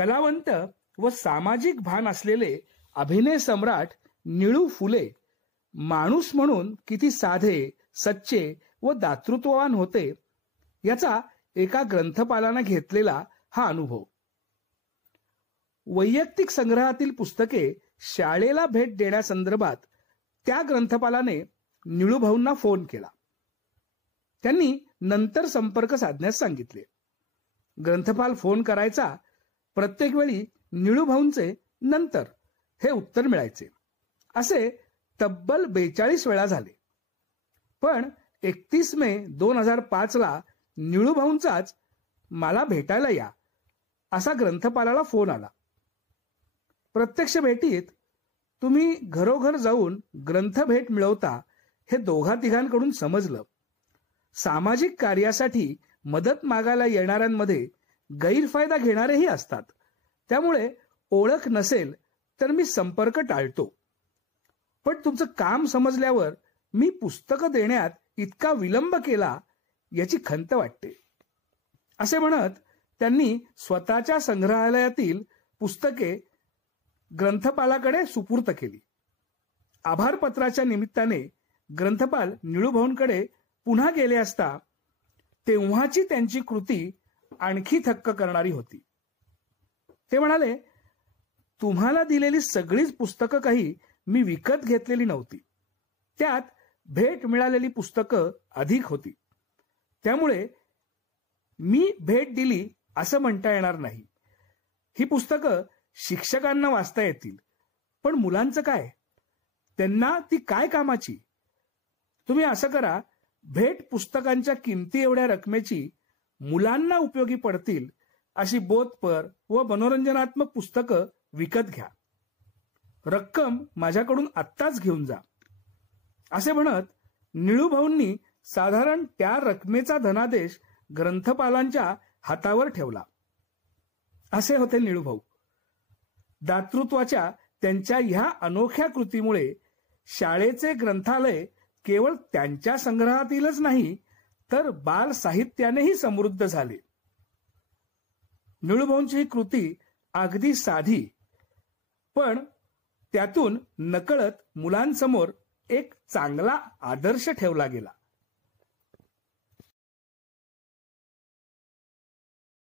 कलावंत व सामाजिक भान असलेले अभिनय सम्राट निळू फुले माणूस म्हणून किती साधे, सच्चे व दातृत्ववान होते याचा एका ग्रंथपालाने घेतलेला हा अनुभव. वैयक्तिक संग्रहातील पुस्तके शाळेला भेट देण्यासंदर्भात त्या ग्रंथपालाने निळूभाऊंना फोन केला. त्यांनी नंतर संपर्क साधण्यास सांगितले. ग्रंथपाल फोन करायचा. प्रत्येक वेळी निळूभाऊंचे नंतर हे उत्तर मिळायचे. असे तब्बल 42 वेळा झाले. पण 31 मे 2005 ला निळूभाऊंचाच मला भेटायला या असा ग्रंथपालाला फोन आला. प्रत्यक्ष भेटीत तुम्ही घरोघर जाऊन ग्रंथभेट मिळवता हे दोघा तिघांकडून समजलं. सामाजिक कार्यासाठी मदत मागायला येणाऱ्यांमध्ये गैरफायदा घेणारेही असतात. त्यामुळे ओळख नसेल तर मी संपर्क टाळतो. पण तुमचं काम समजल्यावर मी पुस्तकं देण्यात इतका विलंब केला याची खंत वाटते. असे म्हणत त्यांनी स्वतःच्या संग्रहालयातील पुस्तके ग्रंथपालाकडे सुपूर्त केली. आभारपत्राच्या निमित्ताने ग्रंथपाल निळूभाऊंकडे पुन्हा गेले असता तेव्हाची त्यांची कृती आणखी थक्क करणारी होती. ते म्हणाले, तुम्हाला दिलेली सगळीच पुस्तकं काही मी विकत घेतलेली नव्हती. त्यात भेट मिळालेली पुस्तकं अधिक होती. त्यामुळे मी भेट दिली असं म्हणता येणार नाही. ही पुस्तकं शिक्षकांना वाचता येतील, पण मुलांचं काय? त्यांना ती काय कामाची? तुम्ही असं करा, भेट पुस्तकांच्या किमती एवढ्या रकमेची मुलांना उपयोगी पडतील अशी बोधपर व मनोरंजनात्मक पुस्तकं विकत घ्या. रक्कम माझ्याकडून आत्ताच घेऊन जा. असे म्हणत निळूभाऊंनी साधारण त्या रकमेचा धनादेश ग्रंथपालांच्या हातावर ठेवला. असे होते निळूभाऊ. दातृत्वाच्या त्यांच्या ह्या अनोख्या कृतीमुळे शाळेचे ग्रंथालय केवळ त्यांच्या संग्रहातीलच नाही तर बाल साहित्यानेही समृद्ध झाले. निळूभाऊंची ही कृती अगदी साधी, पण त्यातून नकळत मुलांसमोर एक चांगला आदर्श ठेवला गेला.